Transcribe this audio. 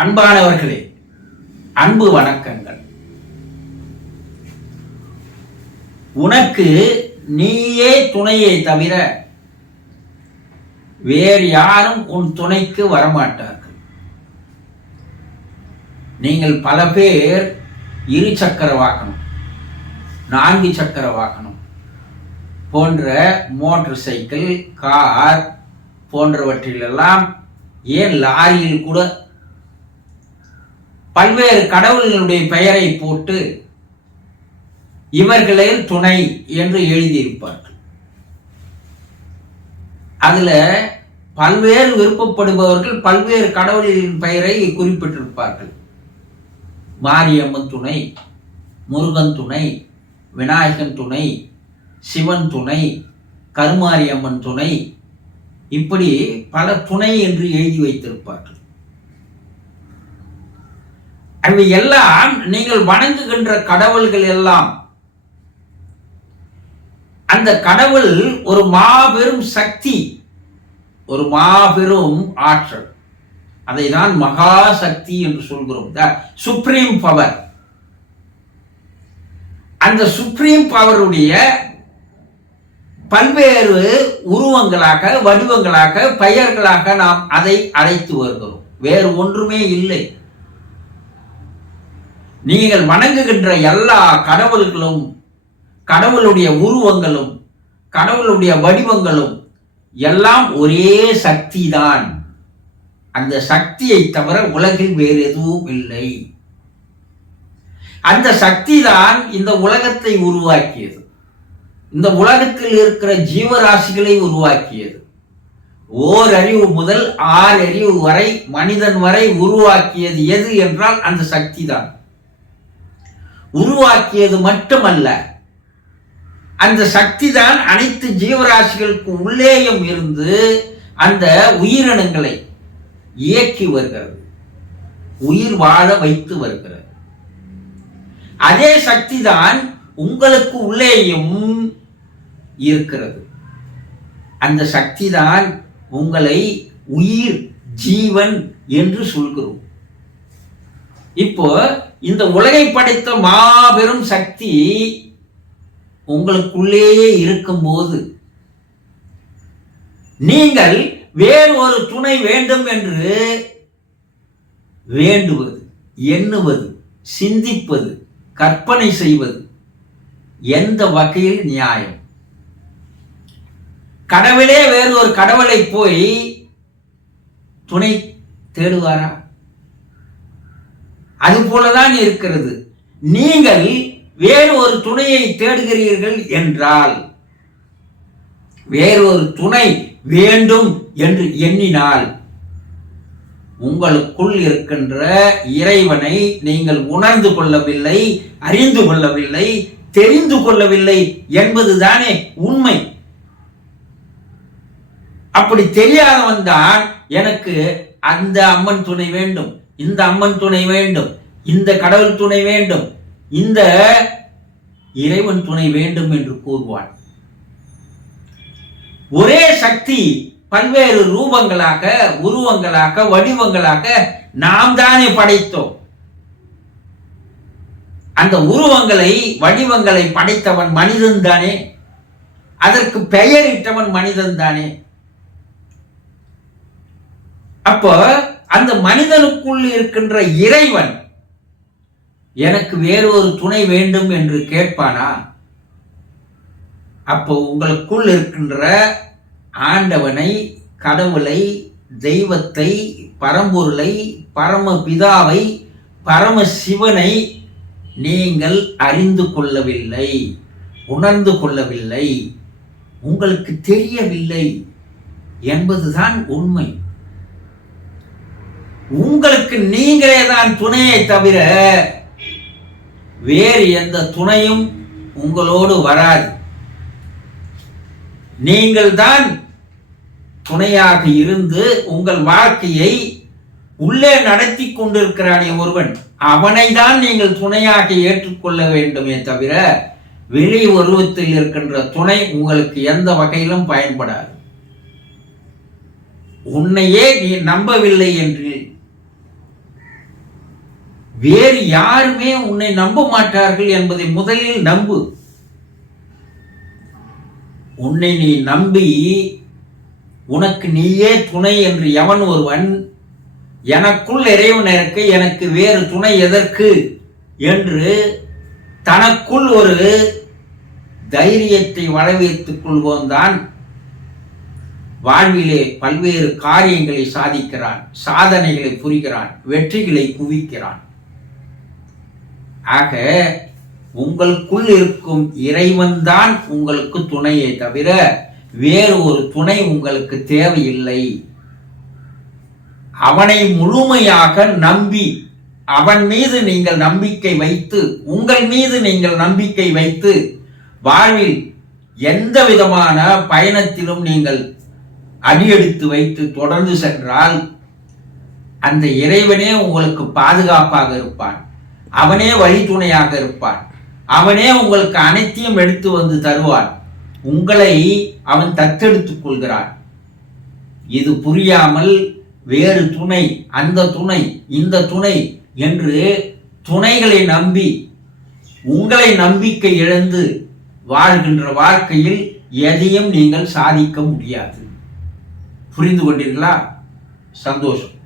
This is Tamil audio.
அன்பானவர்களே அன்பு வணக்கங்கள். உனக்கு நீயே துணையை தவிர வேறு யாரும் உன் துணைக்கு வரமாட்டார்கள். நீங்கள் பல பேர் இரு சக்கர வாகனம் நான்கு சக்கர வாகனம் போன்ற மோட்டார் சைக்கிள் கார் போன்றவற்றிலெல்லாம் ஏன் லாரியில் கூட பல்வேறு கடவுள்களுடைய பெயரை போட்டு இவர்களே துணை என்று எழுதியிருப்பார்கள். அதுல பல்வேறு விருப்பப்படுபவர்கள் பல்வேறு கடவுளின் பெயரை குறிப்பிட்டிருப்பார்கள். மாரியம்மன் துணை முருகன் துணை விநாயகன் துணை சிவன் துணை கருமாரியம்மன் துணை இப்படி பல துணை என்று எழுதி வைத்திருப்பார்கள். அவை எல்லாம் நீங்கள் வணங்குகின்ற கடவுள்கள் எல்லாம். அந்த கடவுள் ஒரு மாபெரும் சக்தி ஒரு மாபெரும் ஆற்றல். அதை தான் மகா சக்தி என்று சொல்கிறோம். The supreme power. அந்த சுப்ரீம் பவருடைய பல்வேறு உருவங்களாக வடிவங்களாக பெயர்களாக நாம் அதை அழைத்து வருகிறோம். வேறு ஒன்றுமே இல்லை. நீங்கள் வணங்குகின்ற எல்லா கடவுள்களும் கடவுளுடைய உருவங்களும் கடவுளுடைய வடிவங்களும் எல்லாம் ஒரே சக்தி தான் அந்த சக்தியை தவிர உலகில் வேறு எதுவும் இல்லை. அந்த சக்தி தான் இந்த உலகத்தை உருவாக்கியது. இந்த உலகத்தில் இருக்கிற ஜீவராசிகளை உருவாக்கியது. ஓர் அறிவு முதல் ஆறு அறிவு வரை மனிதன் வரை உருவாக்கியது எது என்றால் அந்த சக்தி தான் உருவாக்கியது மட்டுமல்ல. அந்த சக்தி தான் அனைத்து ஜீவராசிகளுக்கு உள்ளேயும் இருந்து அந்த உயிரினங்களை இயக்கி வருகிறது. உயிர் வாழ வைத்து வருகிறது. அதே சக்தி தான் உங்களுக்கு உள்ளேயும் இருக்கிறது. அந்த சக்தி தான் உங்களை உயிர் ஜீவன் என்று சொல்கிறோம். இப்போ இந்த உலகை படைத்த மாபெரும் சக்தி உங்களுக்குள்ளேயே இருக்கும்போது நீங்கள் வேறு ஒரு துணை வேண்டும் என்று வேண்டுவது எண்ணுவது சிந்திப்பது கற்பனை செய்வது எந்த வகையில் நியாயம்? கடவுளே வேறு ஒரு கடவுளை போய் துணை தேடுவாரா? அது போலதான் இருக்கிறது. நீங்கள் வேறு ஒரு துணையை தேடுகிறீர்கள் என்றால் வேறு ஒரு துணை வேண்டும் என்று எண்ணினால் உங்களுக்குள் இருக்கின்ற இறைவனை நீங்கள் உணர்ந்து கொள்ளவில்லை அறிந்து கொள்ளவில்லை தெரிந்து கொள்ளவில்லை என்பதுதானே உண்மை. அப்படி தெரியாதவன் தான் எனக்கு அந்த அம்மன் துணை வேண்டும். இந்த அம்மன் துணை வேண்டும் இந்த கடவுள் துணை வேண்டும் இந்த இறைவன் துணை வேண்டும் என்று கூறுவான். ஒரே சக்தி பல்வேறு ரூபங்களாக உருவங்களாக வடிவங்களாக நாம் தானே படைத்தோம். அந்த உருவங்களை வடிவங்களை படைத்தவன் மனிதன் தானே அதற்கு பெயரிட்டவன் மனிதன் தானே. அப்போ அந்த மனிதனுக்குள் இருக்கின்ற இறைவன் எனக்கு வேறு ஒரு துணை வேண்டும் என்று கேட்பானா? அப்போ உங்களுக்குள் இருக்கின்ற ஆண்டவனை கடவுளை தெய்வத்தை பரம்பொருளை பரமபிதாவை பரம சிவனை நீங்கள் அறிந்து கொள்ளவில்லை உணர்ந்து கொள்ளவில்லை. உங்களுக்கு தெரியவில்லை என்பதுதான் உண்மை. உங்களுக்கு நீங்களே தான் துணையை தவிர வேறு எந்த துணையும் உங்களோடு வராது. நீங்கள் தான் துணையாக இருந்து உங்கள் வாழ்க்கையை உள்ளே நடத்தி கொண்டிருக்கிறானே ஒருவன். அவனை தான் நீங்கள் துணையாக ஏற்றுக்கொள்ள வேண்டுமே தவிர வெளி உருவத்தில் இருக்கின்ற துணை உங்களுக்கு எந்த வகையிலும் பயன்படாது. உன்னையே நீ நம்பவில்லை என்று வேறு யாருமே உன்னை நம்ப மாட்டார்கள் என்பதை முதலில் நம்பு. உன்னை நீ நம்பி உனக்கு நீயே துணை என்று எவன் ஒருவன் எனக்குள் இறைவன் இருக்க எனக்கு வேறு துணை எதற்கு என்று தனக்குள் ஒரு தைரியத்தை வரவேற்றுக் கொள்வோன் தான் வாழ்விலே பல்வேறு காரியங்களை சாதிக்கிறான் சாதனைகளை புரிகிறான் வெற்றிகளை குவிக்கிறான். ஆக உங்களுக்குள் இருக்கும் இறைவன்தான் உங்களுக்கு துணையை தவிர வேறு ஒரு துணை உங்களுக்கு தேவையில்லை. அவனை முழுமையாக நம்பி அவன் மீது நீங்கள் நம்பிக்கை வைத்து உங்கள் மீது நீங்கள் நம்பிக்கை வைத்து வாழ்வில் எந்த விதமான பயணத்திலும் நீங்கள் அடியெடுத்து வைத்து தொடர்ந்து சென்றால் அந்த இறைவனே உங்களுக்கு பாதுகாப்பாக இருப்பான். அவனே வழித்துணையாக இருப்பான். அவனே உங்களுக்கு அனைத்தையும் எடுத்து வந்து தருவான். உங்களை அவன் தத்தெடுத்துக் கொள்கிறான். இது புரியாமல் வேறு துணை அந்த துணை இந்த துணை என்று துணைகளை நம்பி உங்களை நம்பிக்கை இழந்து வாழ்கின்ற வாழ்க்கையில் எதையும் நீங்கள் சாதிக்க முடியாது. புரிந்து கொண்டீர்களா? சந்தோஷம்.